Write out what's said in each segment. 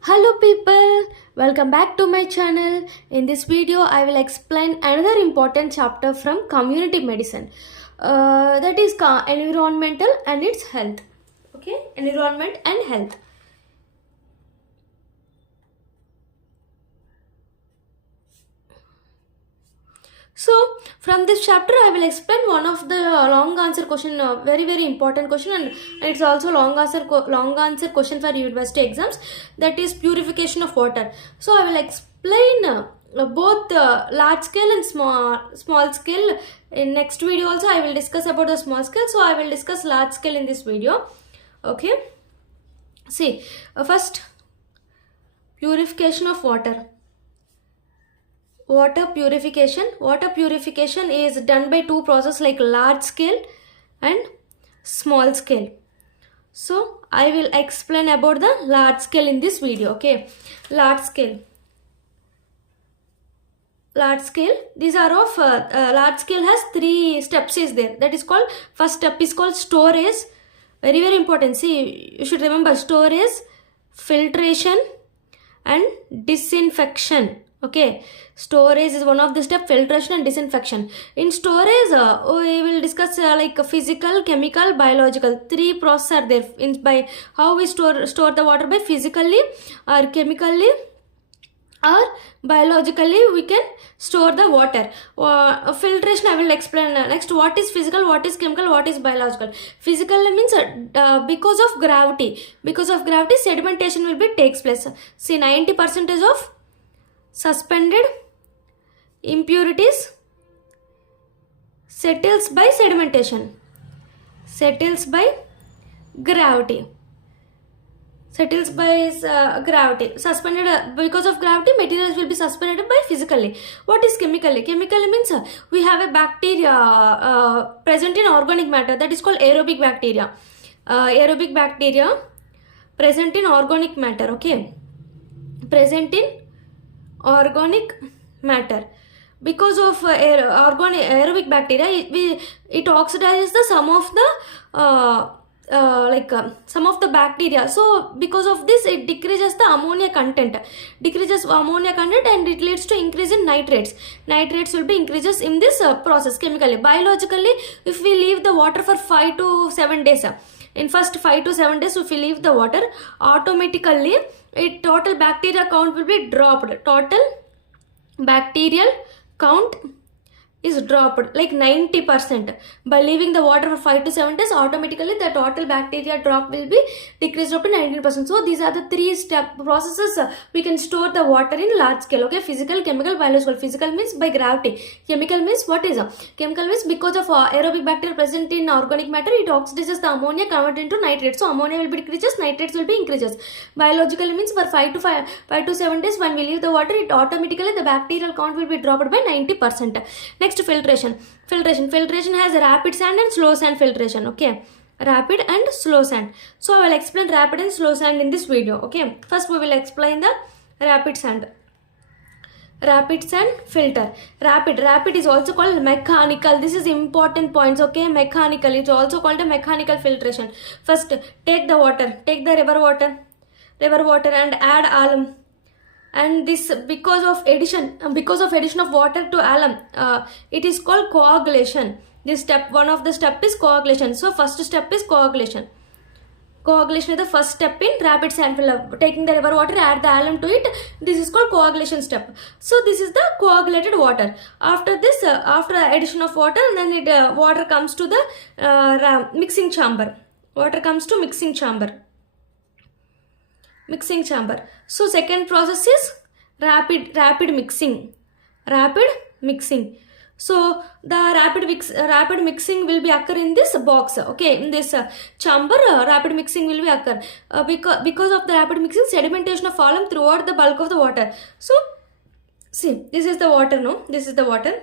Hello people, welcome back to my channel. In this video I will explain another important chapter from community medicine, that is environmental and its health. Okay, environment and health. So from this chapter I will explain one of the long answer question, very important question, and it's also long answer question for university exams, that is purification of water. So I will explain both large scale and small scale. In next video also I will discuss about the small scale, so I will discuss large scale in this video. Okay, see, first, purification of water. Water purification is done by two processes, like large scale and small scale. So I will explain about the large scale in this video. Okay, large scale, these are of large scale has three steps is there. That is called, first step is called storage. Very important. See, you should remember storage, filtration and disinfection. Okay, storage is one of the step, filtration and disinfection. In storage we will discuss like physical, chemical, biological. Three processes are there in by how we store the water, by physically or chemically or biologically we can store the water. Filtration I will explain next. What is physical, what is chemical, what is biological? Physical means because of gravity sedimentation will be takes place. See, 90% of suspended impurities settles by sedimentation, settles by gravity, suspended because of gravity materials will be suspended by physically. What is chemically? Chemically means we have a bacteria present in organic matter, that is called aerobic bacteria. Aerobic bacteria present in organic matter. Okay, present in organic matter. Because of aerobic bacteria, it oxidizes the some of the bacteria. So because of this it decreases the ammonia content, and it leads to increase in nitrates will be increases in this process. Chemically. Biologically, if we leave the water for 5 to 7 days, in first 5 to 7 days if we leave the water, automatically total bacteria count will be dropped. Total bacterial count is dropped like 90%. By leaving the water for 5 to 7 days, automatically the total bacteria drop will be decreased up to 19%. So these are the three step processes we can store the water in large scale. Okay, physical, chemical, biological. Physical means by gravity. Chemical means what is chemical means because of aerobic bacteria present in organic matter, it oxidizes the ammonia, converted into nitrates. So ammonia will be decreases, nitrates will be increases. Biological means for 5 to 7 days when we leave the water, it automatically the bacterial count will be dropped by 90%. Next, filtration has rapid sand and slow sand filtration. Okay, rapid and slow sand. So I will explain rapid and slow sand in this video. Okay, first we will explain the rapid sand filter. Rapid is also called mechanical. This is important points. Okay, mechanical, it's also called a mechanical filtration. First, take the river water and add alum, and this because of addition of water to alum, it is called coagulation. This step, one of the step is coagulation. So first step is coagulation is the first step in rapid sand filter. Taking the river water, add the alum to it, this is called coagulation step. So this is the coagulated water. After this, after addition of water, and then water comes to the mixing chamber. So second process is rapid mixing. So the rapid mixing will be occur in this box. Okay, in this chamber, rapid mixing will be occur. Because of the rapid mixing, sedimentation of alum throughout the bulk of the water. So see, this is the water. No, this is the water,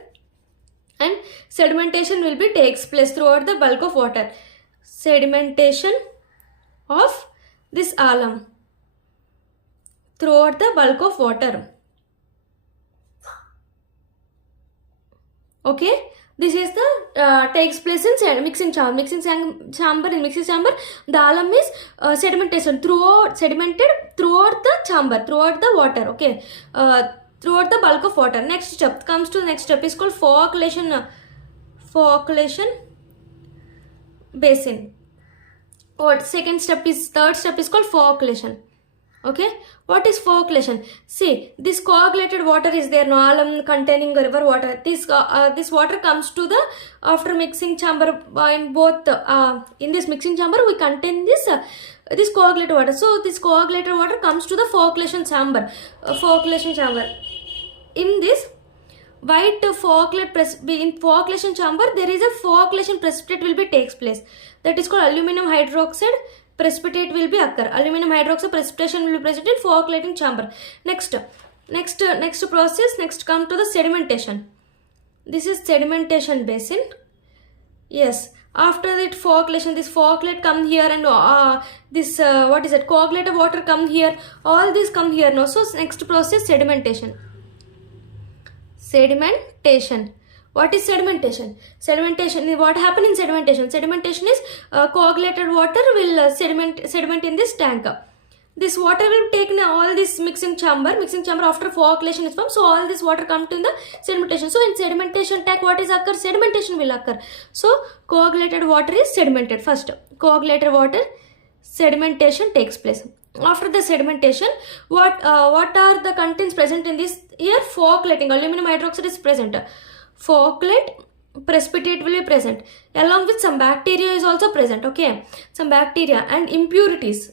and sedimentation will be takes place throughout the bulk of water. Sedimentation of this alum throughout the bulk of water. Okay, This is the takes place in mixing chamber. In mixing chamber, the alum is sedimented throughout the chamber throughout the water, okay, throughout the bulk of water. Next step comes to next step is called flocculation basin. What second step is third step is called flocculation. Okay, what is flocculation? See, this coagulated water is there, no, alum containing river water. This water comes to the after mixing chamber in both in this mixing chamber we contain this this coagulated water. So this coagulated water comes to the flocculation chamber. In this white in flocculation chamber there is a flocculation precipitate will be takes place. That is called aluminum hydroxide precipitate will be occur. Aluminum hydroxide precipitation will be present in flocculating chamber. Next process. Next come to the sedimentation. This is sedimentation basin. Yes. After that flocculation, this flocculate come here and this what is it? Coagulated water come here. All this come here now. So next process sedimentation. Sedimentation. What is sedimentation? Sedimentation, what happened in sedimentation? Sedimentation is coagulated water will sediment in this tank. This water will take in all this mixing chamber after flocculation is formed. So all this water come to the sedimentation. So in sedimentation tank, what is occur? Sedimentation will occur. So coagulated water is sedimented first. Coagulated water sedimentation takes place. After the sedimentation, what are the contents present in this? Here flocculating aluminum hydroxide is present. Flocculate precipitate will be present along with some bacteria is also present. Okay, some bacteria and impurities,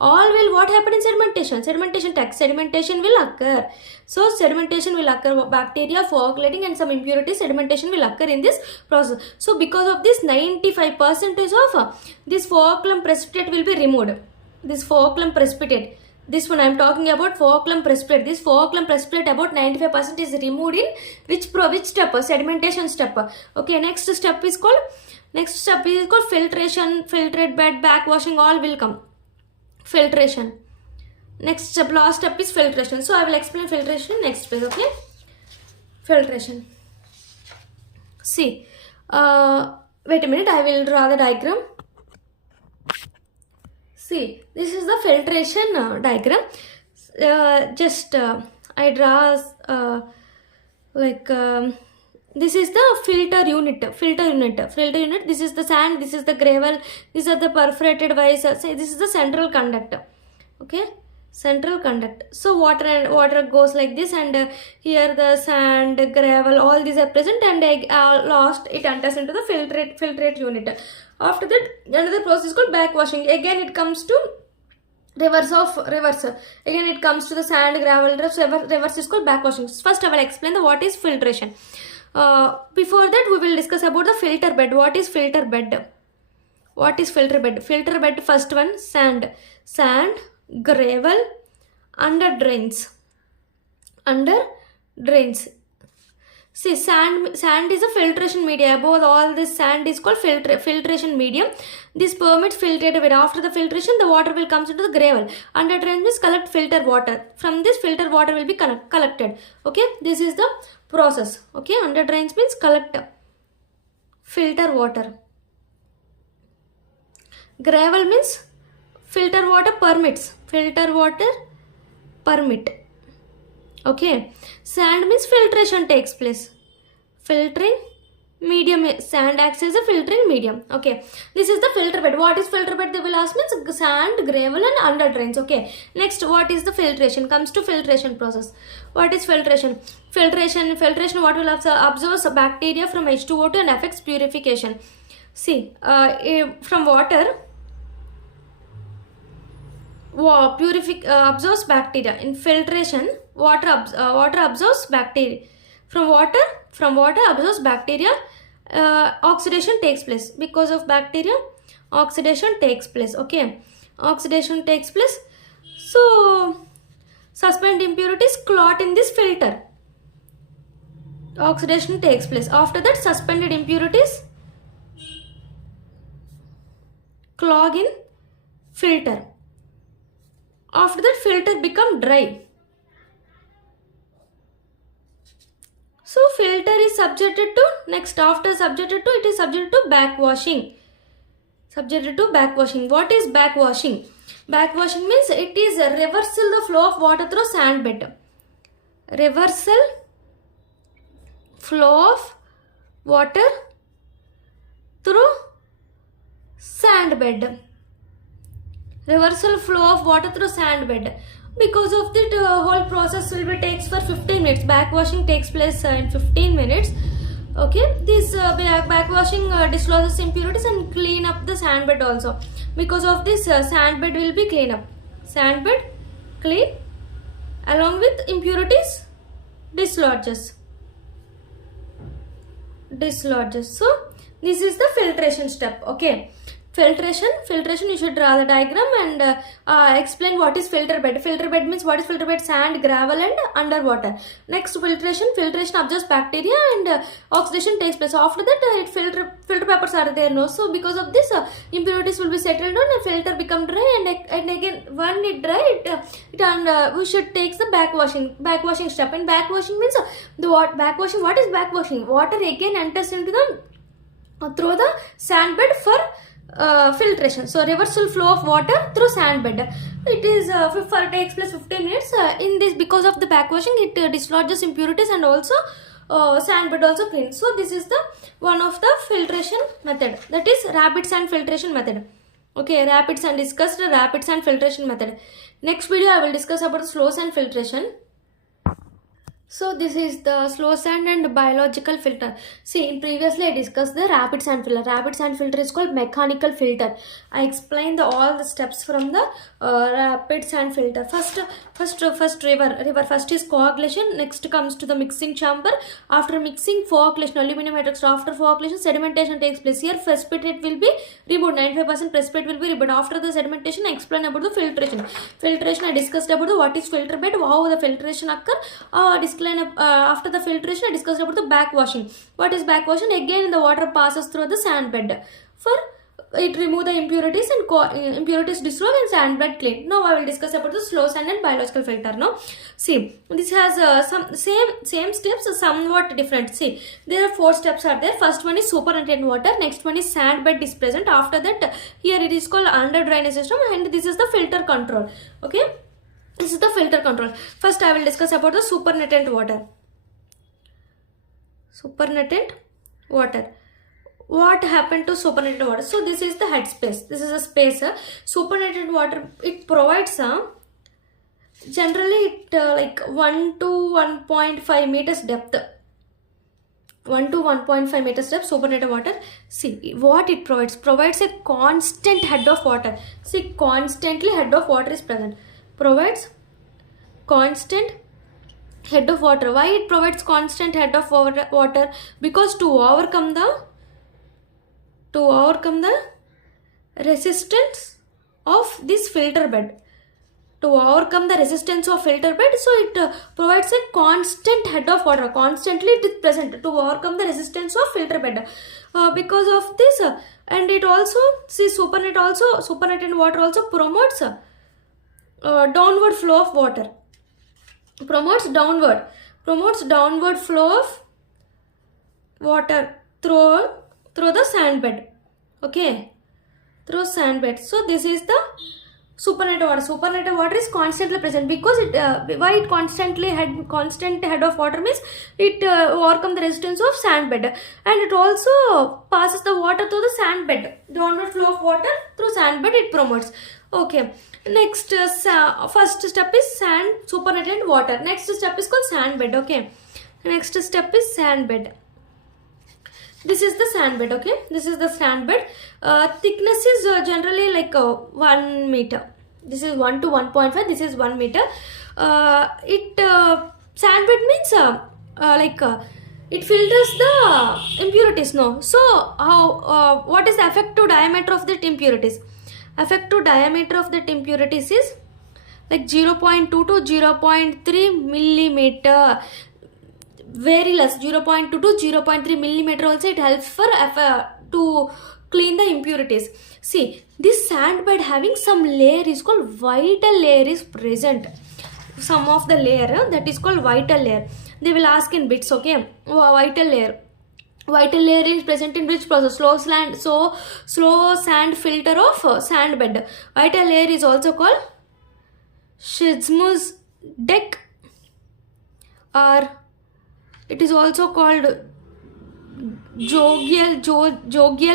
all will what happened in sedimentation tank. Sedimentation will occur. So sedimentation will occur, bacteria flocculating and some impurities, sedimentation will occur in this process. So because of this 95% of this flocculum precipitate will be removed. This flocculum precipitate, this one I am talking about flocculum precipitate. This flocculum precipitate about 95% is removed in which step? Sedimentation step. Okay, next step is called filtration, filtrate bed, backwashing, all will come. Filtration. Next step, last step is filtration. So I will explain filtration next page. Okay, filtration. See, wait a minute, I will draw the diagram. See, this is the filtration diagram. I draw this is the filter unit. This is the sand, this is the gravel, these are the perforated wires. Say this is the central conductor. Okay, central conductor. So water goes like this, and here the sand, gravel, all these are present, and last it enters into the filtrate unit. After that, another process called backwashing. Again it comes to reverse. Again it comes to the sand, gravel, reverse is called backwashing. First I will explain what is filtration. Before that we will discuss about the filter bed. What is filter bed? Filter bed, first one, sand, gravel, under drains. See, sand is a filtration medium. Above all this sand is called filtration medium. This permits filtrated water. After the filtration, the water will come into the gravel. Under drain means collect filter water. From this filter water will be collected. Okay, this is the process. Okay, under drains means collect filter water. Gravel means filter water permits. Okay, sand means filtration takes place. Filtering medium, sand acts as a filtering medium. Okay, this is the filter bed. What is filter bed? They will ask means sand, gravel and under drains. Okay, next what is the filtration? Comes to filtration process. What is filtration? Filtration what will absorb bacteria from H2O2 and affects purification. See, from water absorbs bacteria. In filtration, water absorbs bacteria. From water absorbs bacteria. Oxidation takes place. Because of bacteria, oxidation takes place. Okay, oxidation takes place. So suspended impurities clot in this filter. Oxidation takes place. After that, suspended impurities clog in filter. After that, filter become dry. So filter is subjected to it is subjected to backwashing. What is backwashing? Backwashing means it is reversal the flow of water through sand bed. Reversal flow of water through sand bed. Reversal flow of water through sand bed. Because of that, whole process will be takes for 15 minutes. Backwashing takes place in 15 minutes. Okay, this backwashing dislodges impurities and clean up the sand bed also. Because of this, sand bed will be clean up. Sand bed clean along with impurities dislodges. So this is the filtration step. Okay, filtration you should draw the diagram and explain what is filter bed. Filter bed means what is filter bed? Sand, gravel and underwater. Next, filtration absorbs bacteria and oxidation takes place. After that, filter papers are there, no? So because of this, impurities will be settled on and filter become dry, and again when it dry, we should take the backwashing step. And backwashing means backwashing. What is backwashing? Water again enters into the through the sand bed for filtration. So reversal flow of water through sand bed. It is takes place 15 minutes. In this, because of the backwashing, it dislodges impurities and also sand bed also clean. So this is the one of the filtration method, that is rapid sand filtration method. Okay, rapid sand discussed, rapid sand filtration method. Next video I will discuss about the slow sand filtration. So this is the slow sand and biological filter. See, previously I discussed the rapid sand filter. Rapid sand filter is called mechanical filter. I explained all the steps from the rapid sand filter. First river. First is coagulation. Next comes to the mixing chamber. After mixing, coagulation, aluminum hydroxide. After coagulation, sedimentation takes place. Here, precipitate will be removed. 95% precipitate will be removed. After the sedimentation, I explained about the filtration. Filtration, I discussed about the what is filter bed, how the filtration occur. After the filtration, I discussed about the backwashing. What is backwashing? Again, the water passes through the sand bed. For it remove the impurities and impurities dissolve and sand bed clean. Now I will discuss about the slow sand and biological filter. Now, see, this has some same steps, somewhat different. See, there are 4 steps are there. First one is supernatant water. Next one is sand bed is present. After that, here it is called under drainage system, and this is the filter control. Okay. This is the filter control. First, I will discuss about the supernatant water. Supernatant water. What happened to supernatant water? So, this is the head space. This is a space. Supernatant water, it provides generally like 1 to 1.5 meters depth. 1 to 1.5 meters depth, supernatant water. See, what it provides? Provides a constant head of water. See, constantly head of water is present. Provides constant head of water. Why it provides constant head of water? Because to overcome the resistance of this filter bed. To overcome the resistance of filter bed, so it provides a constant head of water. Constantly it is present to overcome the resistance of filter bed. Because of this, and it also, see, supernatant water also promotes downward flow of water. Promotes downward flow of water through the sand bed. Okay, through sand bed. So this is the supernatant water. Supernatant water is constantly present because it why it constant head of water means it overcome the resistance of sand bed, and it also passes the water through the sand bed. Downward flow of water through sand bed it promotes. Okay. Next, first step is supernatant water. Next step is called sand bed. Okay. Next step is sand bed. This is the sand bed. Okay. This is the sand bed. Thickness is generally like 1 meter. This is 1 to 1.5. This is 1 meter. Sand bed means it filters the impurities. No. So how what is the effective diameter of the impurities? Effective diameter of that impurities is like 0.2 to 0.3 millimeter. Very less, 0.2 to 0.3 millimeter also it helps for to clean the impurities. See, this sand bed having some layer is called vital layer is present. Some of the layer that is called vital layer. They will ask in bits, okay? Vital layer. Vital layer is present in which process? Slow sand filter of sand bed. Vital layer is also called Schizmus deck, or it is also called jogial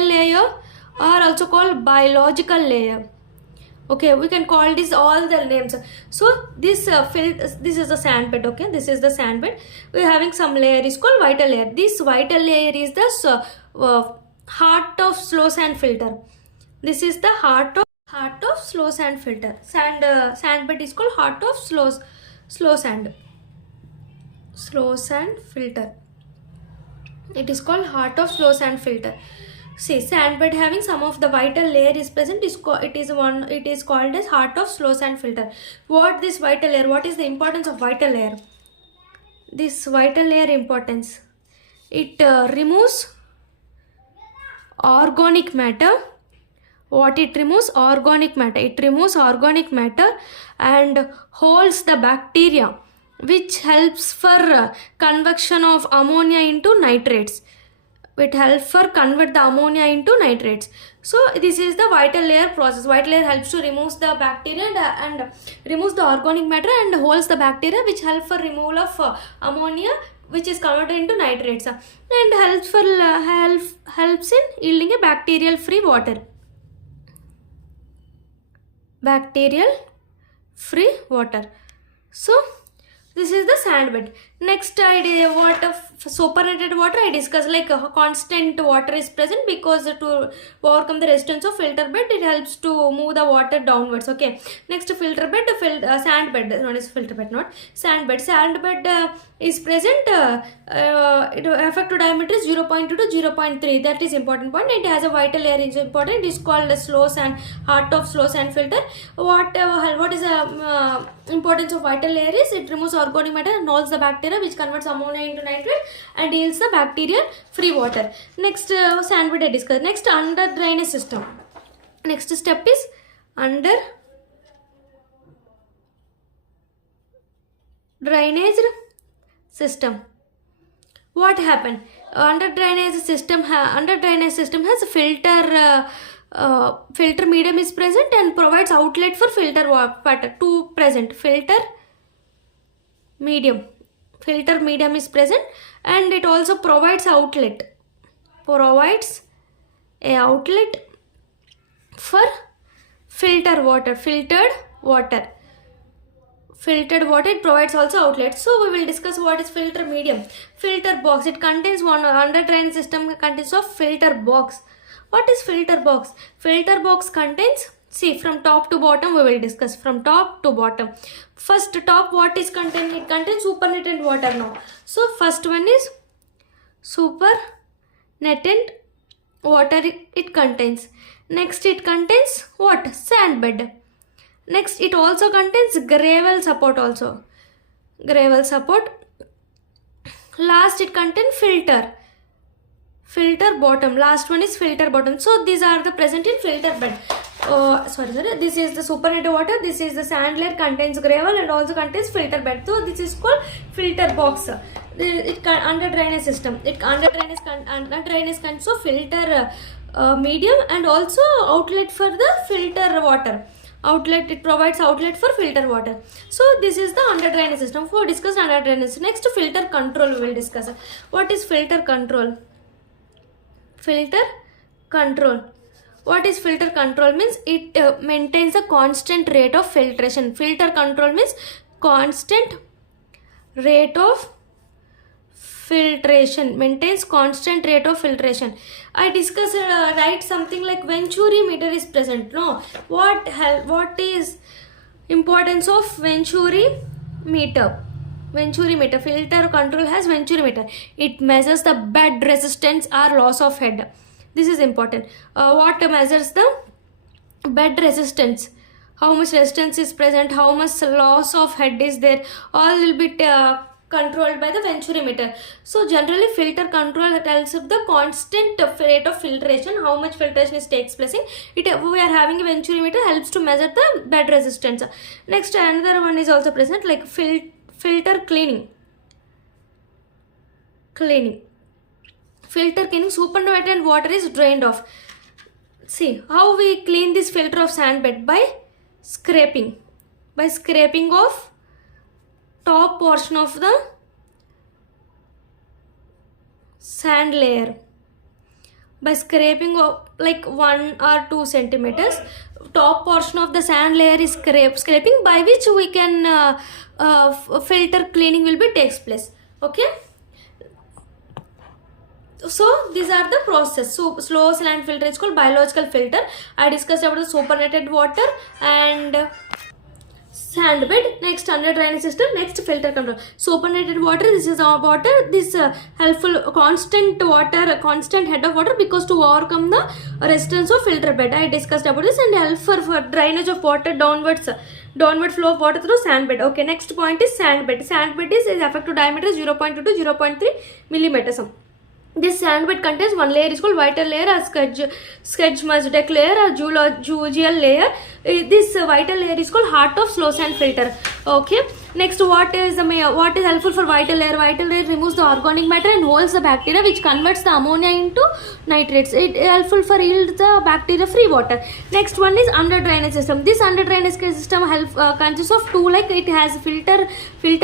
layer, or also called biological layer. Okay, we can call this all the names. So this this is the sand bed. Okay, this is the sand bed. We're having some layer is called vital layer. This vital layer is the heart of slow sand filter. This is the heart of slow sand filter. Sand bed is called heart of slow sand filter. It is called heart of slow sand filter. See, sand bed having some of the vital layer is present. It is called as heart of slow sand filter. What is vital layer? What is the importance of vital layer? This vital layer importance. It removes organic matter. What it removes? Organic matter. It removes organic matter and holds the bacteria, which helps for conversion of ammonia into nitrates. It helps for convert the ammonia into nitrates. So this is the vital layer process. Vital layer helps to remove the bacteria and removes the organic matter and holds the bacteria, which help for removal of ammonia, which is converted into nitrates, and helps in yielding a bacterial free water. So this is the sand bed. Next supernated water I discussed, like constant water is present because to overcome the resistance of filter bed, it helps to move the water downwards. Okay, next filter bed, sand bed, known as filter bed, not sand bed. Sand bed is present, effective diameter is 0.2 to 0.3. That is important point. It has a vital layer is important. It is called a heart of slow sand filter. What is the importance of vital layer is it removes organic matter and holds the bacteria, which converts ammonia into nitrate and yields the bacterial free water. Next sand bed I discussed. Next, under drainage system. Next step is under drainage system. What happened? Under drainage system has filter medium is present and provides outlet for filter water to present. Filter medium is present and it also provides outlet for filtered water. It provides also outlet. So we will discuss what is filter medium. Filter box, it contains under drainage system contains of filter box. What is filter box? Filter box contains, see, from top to bottom we will discuss from top to bottom. First, top, what is contained? It contains supernatant water now. So first one is supernatant water it contains. Next it contains what? Sand bed. Next it also contains gravel support also. Last it contains filter bottom. Last one is filter bottom. So these are the present in filter bed. This is the supernatant water. This is the sand layer, contains gravel and also contains filter bed. So this is called filter box. It under drainage system. Under drainage consists of filter medium and also outlet for the filter water. It provides outlet for filter water. So this is the under drainage system. For discuss under drainage. Next, filter control we will discuss. What is filter control? What is filter control? Means it maintains a constant rate of filtration. Filter control means constant rate of filtration. Maintains constant rate of filtration. I discussed write something like Venturi meter is present. No, what is importance of Venturi meter? Filter control has Venturi meter. It measures the bed resistance or loss of head. This is important. What measures the bed resistance? How much resistance is present? How much loss of head is there? All will be controlled by the Venturi meter. So generally filter control tells of the constant rate of filtration, how much filtration takes place in it. We are having a Venturi meter, helps to measure the bed resistance. Next, another one is also present, like filter cleaning. filter cleaning, supernatant water is drained off. See how we clean this filter of sand bed? By scraping off top portion of the sand layer, by scraping of like 1 or 2 centimeters. Top portion of the sand layer is scraping, by which we can filter cleaning will be takes place. Okay, so these are the process. So slow sand filter is called biological filter. I discussed about the supernatant water and sand bed. Next, under drainage system. Next, filter control. Supernatant water, this is our water. This helpful constant water, constant head of water, because to overcome the resistance of filter bed. I discussed about this, and help for drainage of water downward flow of water through sand bed. Okay, next point is sand bed. Sand bed is effective diameter 0.2 to 0.3 millimeters. This sand bed contains one layer is called vital layer, a sketch merge deck layer, a jugal layer. This vital layer is called heart of slow sand filter. Okay. Next, what is helpful for vital layer? Vital layer removes the organic matter and holds the bacteria, which converts the ammonia into nitrates. It is helpful for yield the bacteria free water. Next one is under drainage system. This under drainage system consists of two, like it has filter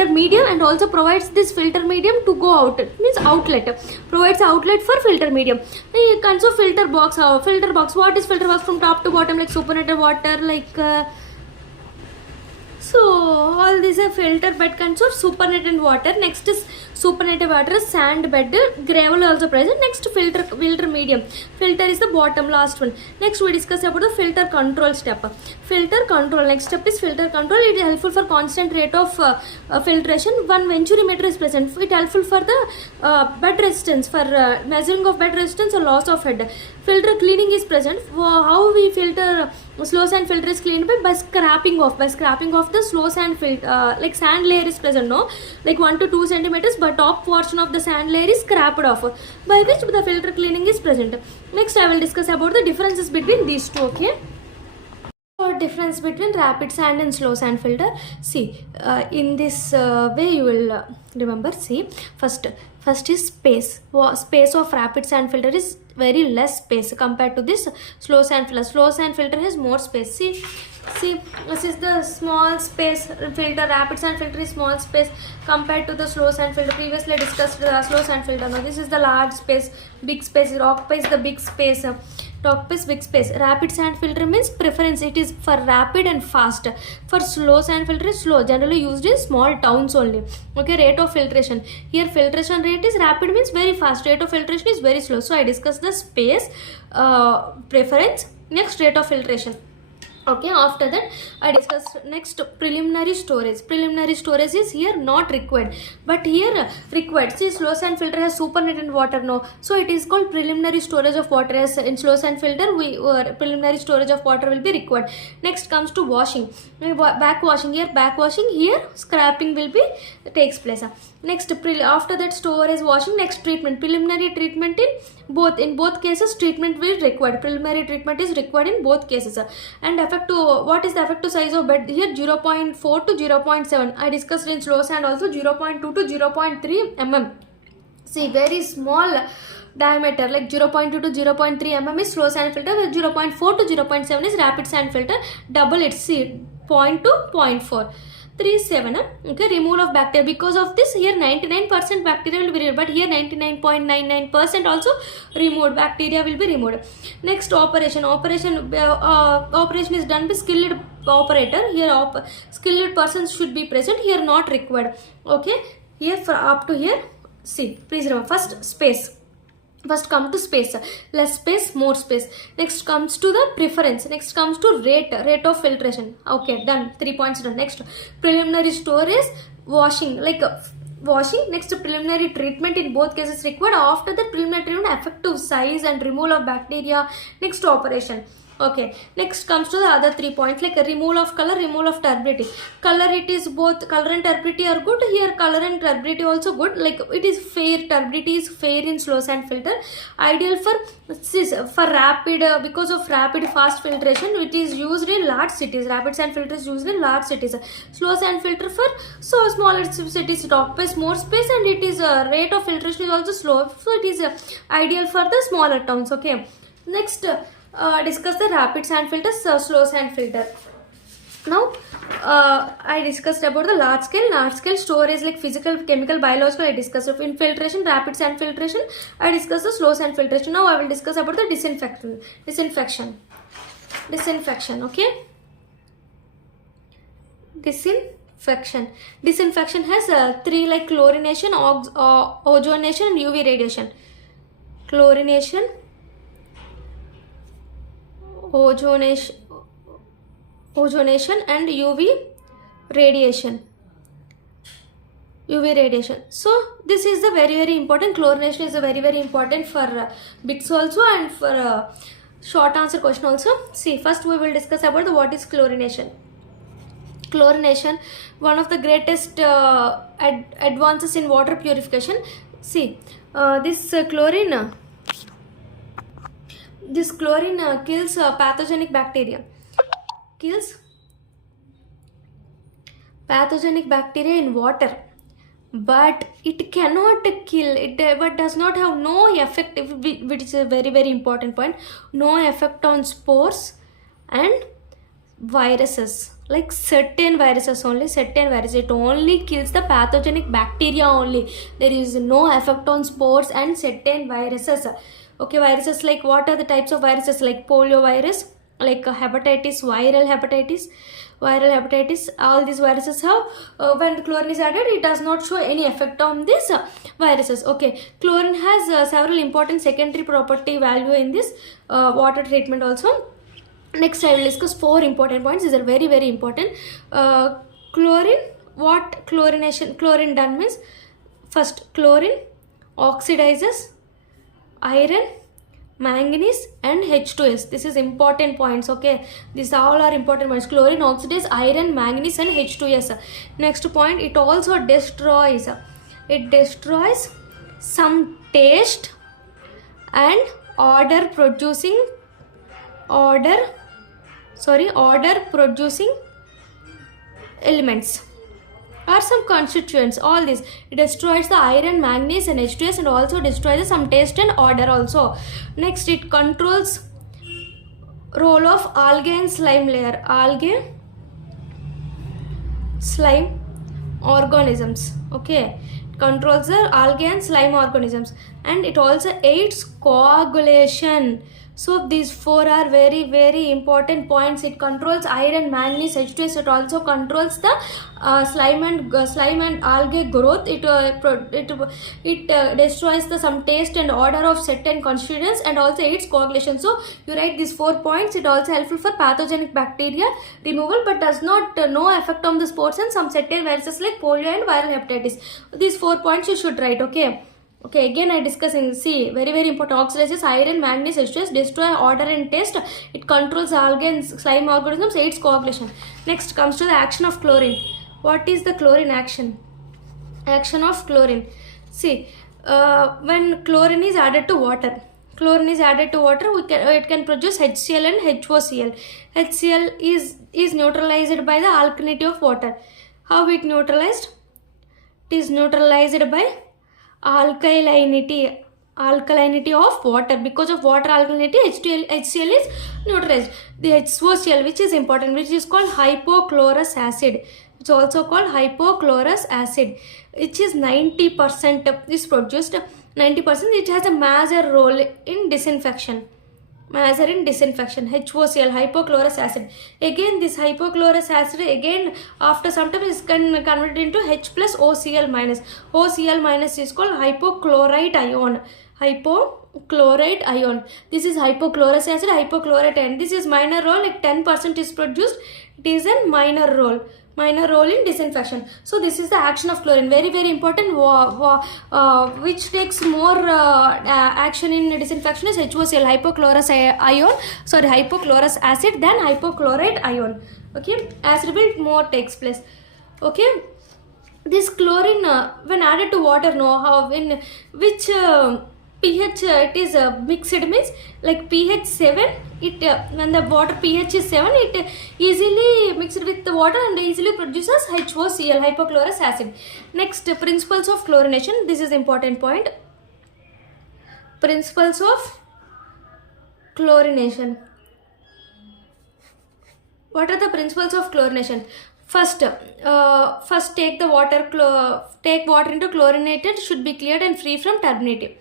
medium and also provides this filter medium to go out. It means outlet. Provides outlet for filter medium. It consists of filter box. What is filter box? From top to bottom, like supernatant water, like. So all these are filter bed consists of supernatant water. Next is supernatant water, sand bed, gravel also present. Next, filter medium. Filter is the bottom, last one. Next, we discuss about the filter control step. Filter control. Next step is filter control. It is helpful for constant rate of filtration. 1 venturimeter is present. It is helpful for the bed resistance, for measuring of bed resistance or loss of head. Filter cleaning is present. How we filter slow sand filter is cleaned by scraping off the slow sand filter, like sand layer is present, no, like 1 to 2 centimeters, but top portion of the sand layer is scraped off, by which the filter cleaning is present. Next, I will discuss about the differences between these two. Okay, difference between rapid sand and slow sand filter. See, in this way you will remember. See, first is space. Space of rapid sand filter is very less space compared to this slow sand filter. Slow sand filter has more space. See, this is the small space filter. Rapid sand filter is small space compared to the slow sand filter. Previously I discussed the slow sand filter. Now this is the large space, big space. It occupies the big space. Big space. Rapid sand filter means preference. It is for rapid and fast. For slow sand filter is slow. Generally used in small towns only. Okay, rate of filtration. Here filtration rate is rapid means very fast. Rate of filtration is very slow. So I discussed the space, preference. Next, rate of filtration. Okay, after that I discussed next preliminary storage. Preliminary storage is here not required, but here required. See, slow sand filter has supernatant water, no, so it is called preliminary storage of water. As in slow sand filter, preliminary storage of water will be required. Next comes to washing. Backwashing. Here backwashing, here scrapping will be takes place. Next, after that storage, washing. Next, treatment. Preliminary treatment in both cases treatment will required. Preliminary treatment is required in both cases. And what is the effective size of bed? Here 0.4 to 0.7. I discussed in slow sand also 0.2 to 0.3 mm. See, very small diameter, like 0.2 to 0.3 mm is slow sand filter, where 0.4 to 0.7 is rapid sand filter. Double it. See, 0.2, 0.4. 37. Okay, removal of bacteria. Because of this, here 99% bacteria will be removed, but here 99.99% also removed. Bacteria will be removed. Next, operation. Operation is done by skilled operator. Here skilled persons should be present. Here not required. Okay, here for up to here. See, please remember, first space. First come to space, less space, more space. Next comes to the preference. Next comes to rate of filtration. Okay, done. 3 points done. Next, preliminary storage, washing. Washing. Next, preliminary treatment in both cases required. After the preliminary treatment, effective size and removal of bacteria. Next, operation. Okay, next comes to the other 3 points, like a removal of color, removal of turbidity. Color, it is both color and turbidity are good. Here color and turbidity also good, like it is fair, turbidity is fair in slow sand filter. Ideal for rapid, because of rapid fast filtration, it is used in large cities. Rapid sand filter is used in large cities. Slow sand filter for so smaller cities, it occupies more space, and it is rate of filtration is also slow, so it is ideal for the smaller towns. Okay, next discuss the rapid sand filter, slow sand filter. Now I discussed about the large scale storage, like physical, chemical, biological. I discussed of infiltration, rapid sand filtration. I discussed the slow sand filtration. Now I will discuss about the disinfection. Okay, disinfection has 3, like chlorination, ozonation and UV radiation. Chlorination, ozonation and UV radiation. So this is the very important. Chlorination is a very important for bits also, and for short answer question also. See, first we will discuss about what is chlorination. Chlorination, one of the greatest advances in water purification. See, this chlorine kills pathogenic bacteria. Kills pathogenic bacteria in water, but it cannot kill it, but does not have no effect, which is a very important point. No effect on spores and viruses, like certain viruses only. It only kills the pathogenic bacteria only. There is no effect on spores and certain viruses. Okay, viruses, like what are the types of viruses? Like polio virus, like hepatitis, viral hepatitis. All these viruses have, when chlorine is added, it does not show any effect on these viruses. Okay, chlorine has several important secondary property value in this water treatment also. Next I will discuss 4 important points. These are very important. Chlorine, what chlorine done means, first chlorine oxidizes iron, manganese and H2S. This is important points. Okay, these all are important points. Chlorine oxidizes iron, manganese and H2S. Next point, it also destroys some taste and odor producing elements or some constituents. All this, it destroys the iron, manganese and H2S, and also destroys some taste and odor also. Next, it controls role of algae and slime layer. Algae, slime organisms. Okay, it controls the algae and slime organisms, and it also aids coagulation. So these 4 are very important points. It controls iron, manganese, H2S. It also controls the slime and algae growth. It destroys the some taste and odor of certain constituents, and also aids coagulation. So you write these 4 points. It also helpful for pathogenic bacteria removal, but does not no effect on the spores and some certain viruses like polio and viral hepatitis. These 4 points you should write. Okay, again I discussing. See, very important. Oxidizes iron, manganese, H2S, destroy odor and taste. It controls algae and slime organisms, aids coagulation. Next comes to the action of chlorine. What is the chlorine action? Action of chlorine. See, when chlorine is added to water, it can produce HCl and HOCl. HCl is neutralized by the alkalinity of water. How it neutralized? It is neutralized by alkalinity of water. Because of water alkalinity, HCl is neutralized. The HOCl, which is important, which is called hypochlorous acid. It's also called hypochlorous acid, which is 90% is produced. 90%, it has a major role in disinfection. HOCl, hypochlorous acid. Again, this hypochlorous acid, again after some time is converted into H plus OCl minus. OCl minus is called hypochlorite ion. This is hypochlorous acid, hypochlorite ion. This is minor role, like 10% is produced. It is a minor role. minor role in disinfection. So this is the action of chlorine, very very important. Which takes more action in disinfection is HOCl, hypochlorous ion, sorry, hypochlorous acid than hypochlorite ion. Okay, acid will more takes place. Okay, this chlorine when added to water, no, how in which pH it is mixed, means like pH 7, it when the water pH is 7, it easily mixed with the water and easily produces HOCl, hypochlorous acid. Next, principles of chlorination. This is important point. Principles of chlorination. What are the principles of chlorination? First, take the water, take water into chlorinated, should be cleared and free from turbidity.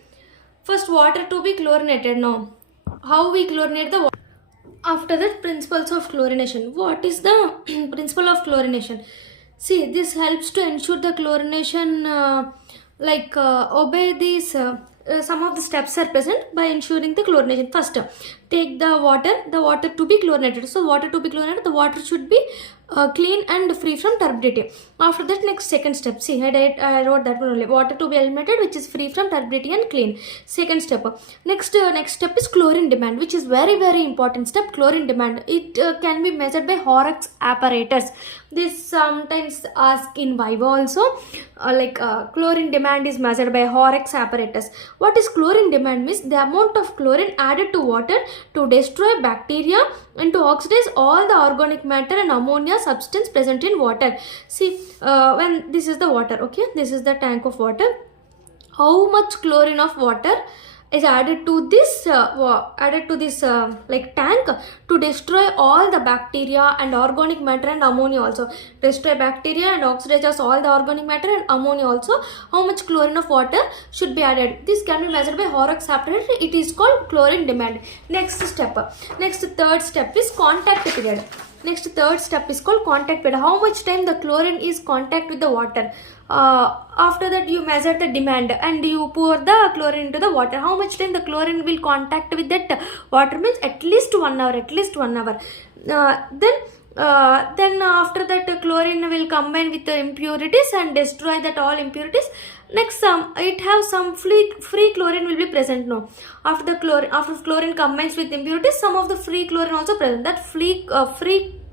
First, water to be chlorinated. Now, how we chlorinate the water? After that, principles of chlorination. What is the principle of chlorination? See, this helps to ensure the chlorination, obey these. Some of the steps are present by ensuring the chlorination. First, take the water to be chlorinated. So, water to be chlorinated, the water should be clean and free from turbidity. After that, next second step. See, I wrote that one only. Water to be eliminated, which is free from turbidity and clean. Second step. Next step is chlorine demand, which is very very important step. Chlorine demand. It can be measured by Horrocks apparatus. This sometimes ask in Viva also. Chlorine demand is measured by Horrocks apparatus. What is chlorine demand? Means the amount of chlorine added to water to destroy bacteria and to oxidize all the organic matter and ammonia substance present in water. See, when this is the water, okay, this is the tank of water. How much chlorine of water is added to this tank to destroy all the bacteria and organic matter and ammonia also. Destroy bacteria and oxidize all the organic matter and ammonia also. How much chlorine of water should be added? This can be measured by Horrocks apparatus. It is called chlorine demand. Next third step is contact period. Third step is called contact period. How much time the chlorine is contact with the water? After that, you measure the demand and you pour the chlorine into the water. How much time the chlorine will contact with that water? Means at least 1 hour. Then after that, chlorine will combine with the impurities and destroy that all impurities. Next, it have some free chlorine will be present now. After chlorine combines with impurities, some of the free chlorine also present. That free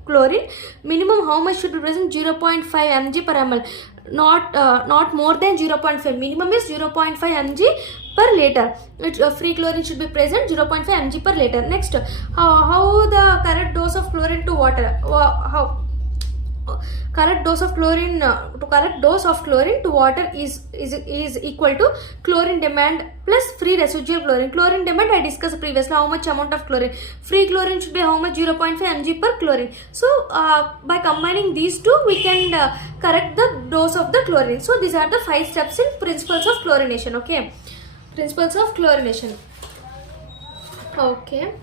chlorine minimum how much should be present? 0.5 mg per ml. Not more than 0.5. Minimum is 0.5 mg per liter. Free chlorine should be present 0.5 mg per liter. Next, how the correct dose of chlorine to water? Correct dose of chlorine to water is equal to chlorine demand plus free residual chlorine. Chlorine demand I discussed previously. How much amount of chlorine? Free chlorine should be how much? 0.5 mg per chlorine. So by combining these two, we can correct the dose of the chlorine. So these are the 5 steps in principles of chlorination. Okay, principles of chlorination. Okay,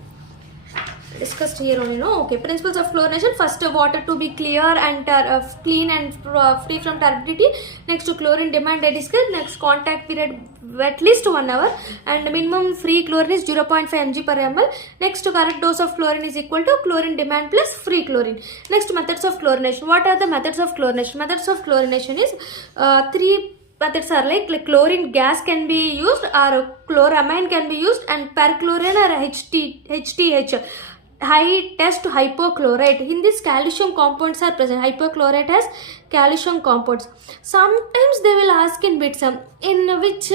discussed here only, no? Okay, principles of chlorination. First, water to be clear and clean and free from turbidity. Next, chlorine demand I discussed. Next, contact period at least 1 hour and minimum free chlorine is 0.5 mg per ml. Next, correct dose of chlorine is equal to chlorine demand plus free chlorine. Next, methods of chlorination. What are the methods of chlorination? Methods of chlorination is 3 methods are like chlorine gas can be used, or chloramine can be used, and perchlorine or HTH, high test hypochlorite. In this, calcium compounds are present. Hypochlorite has calcium compounds. Sometimes they will ask in bits in which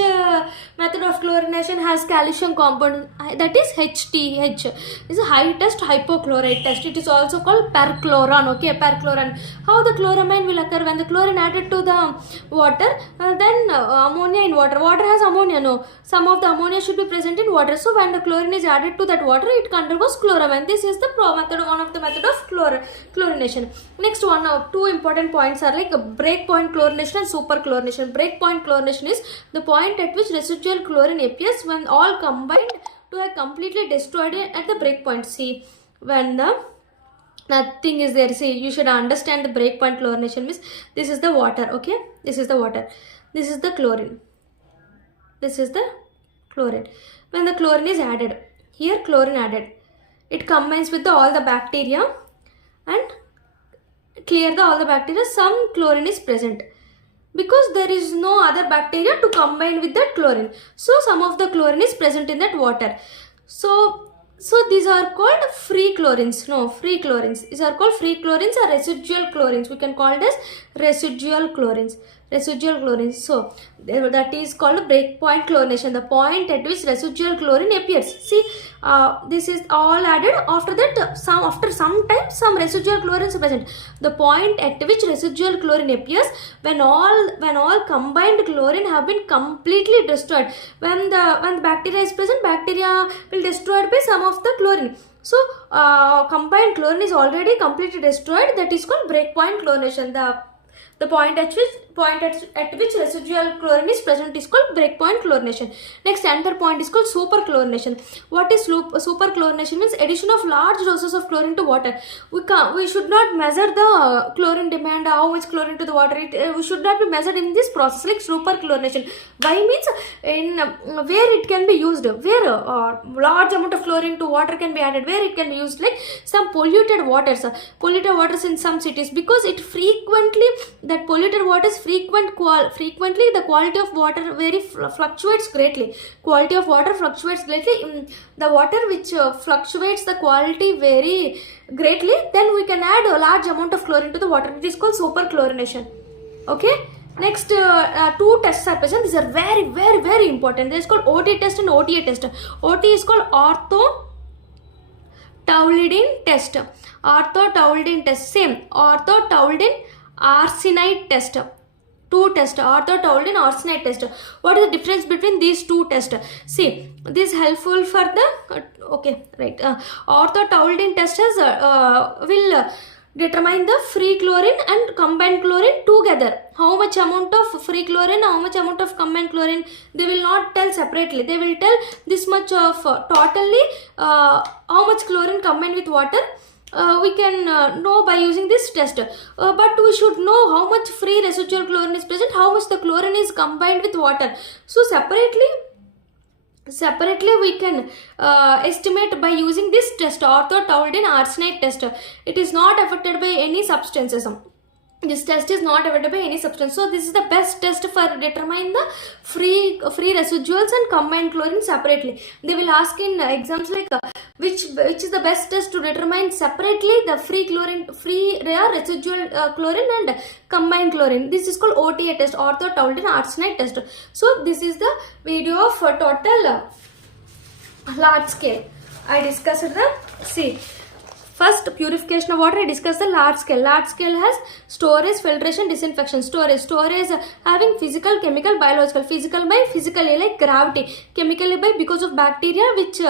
method of chlorination has calcium compound, that is HTH. Is a high test hypochlorite test. It is also called perchloran. Okay, perchloran. How the chloramine will occur? When the chlorine added to the water, then ammonia in water. Water has ammonia, no. Some of the ammonia should be present in water. So when the chlorine is added to that water, it undergoes chloramine. This is the one of the method of chlorination. Next, two important points are like breakpoint chlorination and superchlorination. Breakpoint chlorination is the point at which residual chlorine appears when all combined to have completely destroyed it at the breakpoint. See, when the nothing is there. See, you should understand the breakpoint chlorination means this is the water. Okay, this is the water. This is the chlorine. This is the chlorine. When the chlorine is added, here chlorine added, it combines with all the bacteria and clear all the bacteria, some chlorine is present because there is no other bacteria to combine with that chlorine. So some of the chlorine is present in that water. So these are called free chlorines. No, free chlorines. These are called free chlorines or residual chlorines. We can call it as residual chlorines. Residual chlorines. So that is called breakpoint chlorination, the point at which residual chlorine appears. See, this is all added. After that, after some time, some residual chlorine is present. The point at which residual chlorine appears when all combined chlorine have been completely destroyed. When the bacteria is present, bacteria will destroyed by some of the chlorine. So combined chlorine is already completely destroyed. That is called breakpoint chlorination. The point at which residual chlorine is present is called breakpoint chlorination. Next, another point is called superchlorination. What is superchlorination? Means addition of large doses of chlorine to water. We should not measure the chlorine demand, how much chlorine to the water. We should not be measured in this process like superchlorination. Why? Means in where it can be used, where large amount of chlorine to water can be added, where it can be used, like some polluted waters in some cities, because it frequently, that polluted waters frequently the quality of water fluctuates greatly. Quality of water fluctuates greatly. The water which fluctuates the quality very greatly, then we can add a large amount of chlorine to the water. It is called superchlorination. Okay. Next, two tests are present. These are very, very, very important. This is called OT test and OTA test. OT is called ortho-toluidine test. Ortho-toluidine test. Same. Ortho-toluidine arsenite test. Two tests, ortho-toluidine arsenite test. What is the difference between these two tests? See, this is helpful for the ortho-toluidine test will determine the free chlorine and combined chlorine together. How much amount of free chlorine, how much amount of combined chlorine, they will not tell separately. They will tell this much of totally how much chlorine combined with water. We can know by using this test, but we should know how much free residual chlorine is present, how much the chlorine is combined with water. So separately we can estimate by using this test, ortho-toluidine arsenite test. It is not affected by any substances. This test is not affected by any substance. So this is the best test for determine the free residuals and combined chlorine separately. They will ask in exams like which is the best test to determine separately the free residual chlorine and combined chlorine. This is called OTA test, ortho-toluidine arsenite test. So this is the video of total large scale. I discussed first, purification of water. I discussed the large scale. Large scale has storage, filtration, disinfection. Storage having physical, chemical, biological. Physical by physically like gravity. Chemically by because of bacteria which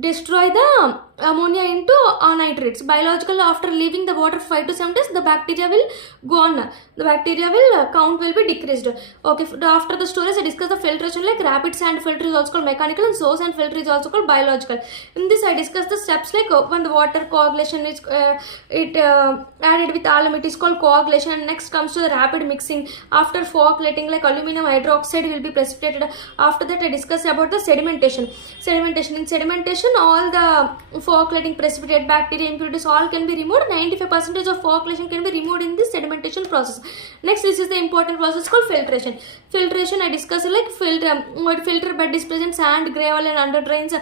destroy the ammonia into nitrates. Biological, after leaving the water 5 to 7 days, the bacteria will go on. The bacteria will count will be decreased. Okay, after the storage, I discussed the filtration like rapid sand filter is also called mechanical and slow sand filter is also called biological. In this, I discussed the steps like when the water coagulation is added with alum, it is called coagulation. And next comes to the rapid mixing. After fog-letting, like aluminum hydroxide will be precipitated. After that, I discussed about the sedimentation. In sedimentation, all the fog-letting, precipitate, bacteria, impurities, all can be removed. 95% of fog-letting can be removed in this sedimentation process. Next, this is the important process called filtration. Filtration, I discussed like filter bed is present, sand, gravel and under drains.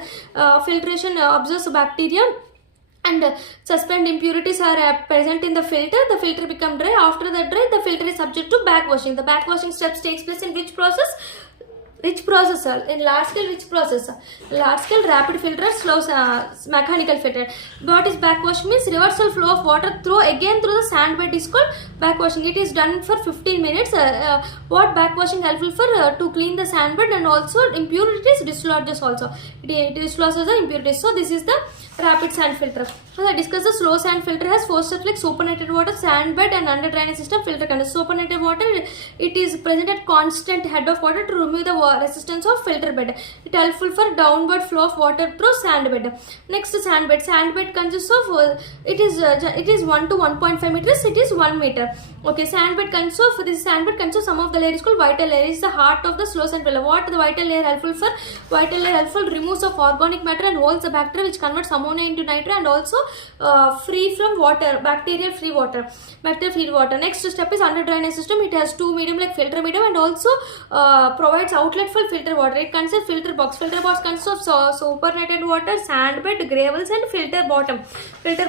Filtration observes bacteria and suspend impurities are present in the filter. The filter become dry. After the dry, the filter is subject to backwashing. The backwashing steps takes place in which process? Which process? In large scale, which process? Large scale, rapid filter, slow mechanical filter. What is backwashing? Means reversal flow of water through the sand bed is called backwashing. It is done for 15 minutes. What backwashing helpful for to clean the sand bed and also impurities dislodges also. It dislodges the impurities. So this is the rapid sand filter. So I discussed the slow sand filter has 4 steps like supernated water, sand bed and under drainage system, filter condition. Supernated water, it is present at constant head of water to remove the resistance of filter bed. It helpful for downward flow of water through sand bed. Next, sand bed. Sand bed consists of it is 1 to 1.5 meters. It is 1 meter. Okay, sandbed consists of some of the layer is called vital layer. It's the heart of the slow sand pillar. What the vital layer helpful for? Vital layer helpful removes of organic matter and holds the bacteria which converts ammonia into nitrate, and also free from water, bacteria free water. Next step is under drainage system. It has two medium like filter medium, and also provides outlet for filter water. It consists filter box. Filter box consists of supernated water, sandbed, gravels, and filter bottom. The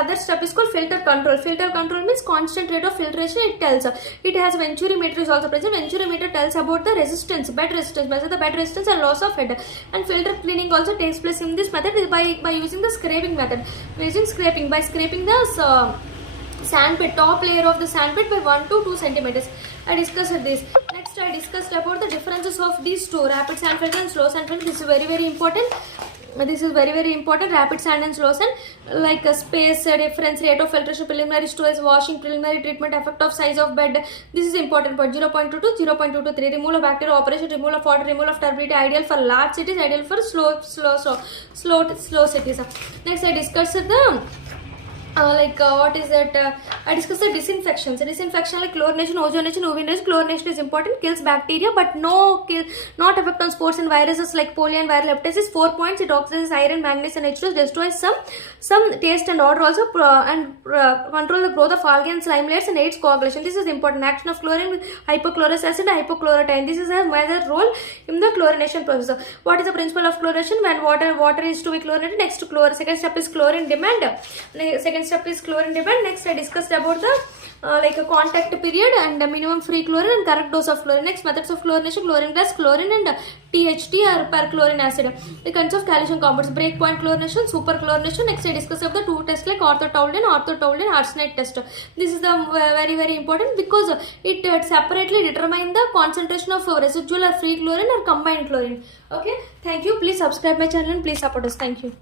other step is called filter control. Filter control means constant rate of filtration. It has venturimeter is also present. Venturimeter tells about the resistance, bed resistance, measure the bed resistance and loss of head. And filter cleaning also takes place in this method by using the scraping method. By scraping the sandbed, top layer of the sandbed by 1 to 2 centimeters. I discussed this. Next, I discussed about the differences of these two, rapid sand filter and slow sand filter. This is very important. Rapid sand and slow sand, like space difference, rate of filtration, preliminary storage, washing, preliminary treatment, effect of size of bed. This is important point. 0.2 to 0.2 to 3. Removal of bacteria, operation, removal of water, removal of turbidity. Ideal for large cities, ideal for slow cities. Next, I discussed the I discussed the disinfections. Disinfection like chlorination, ozonation, UV-ration. Chlorination is important, kills bacteria, but not effect on spores and viruses like polio and viral hepatitis. 4 points, it oxidizes iron, manganese and H2O, destroys some taste and odor also, control the growth of algae and slime layers and aids coagulation. This is important. Action of chlorine with hypochlorous acid and hypochlorotine. This is a major role in the chlorination process. What is the principle of chlorination? When water is to be chlorinated, next second step is chlorine demand. Next, I discussed about the a contact period and minimum free chlorine and correct dose of chlorine. Next, methods of chlorination: chlorine gas, chlorine, and THT or perchlorine acid. The kinds of calcium compounds: breakpoint chlorination, super chlorination. Next, I discussed about the two tests like orthotoluene, arsenate test. This is the very important because it separately determine the concentration of residual or free chlorine or combined chlorine. Okay, thank you. Please subscribe my channel and please support us. Thank you.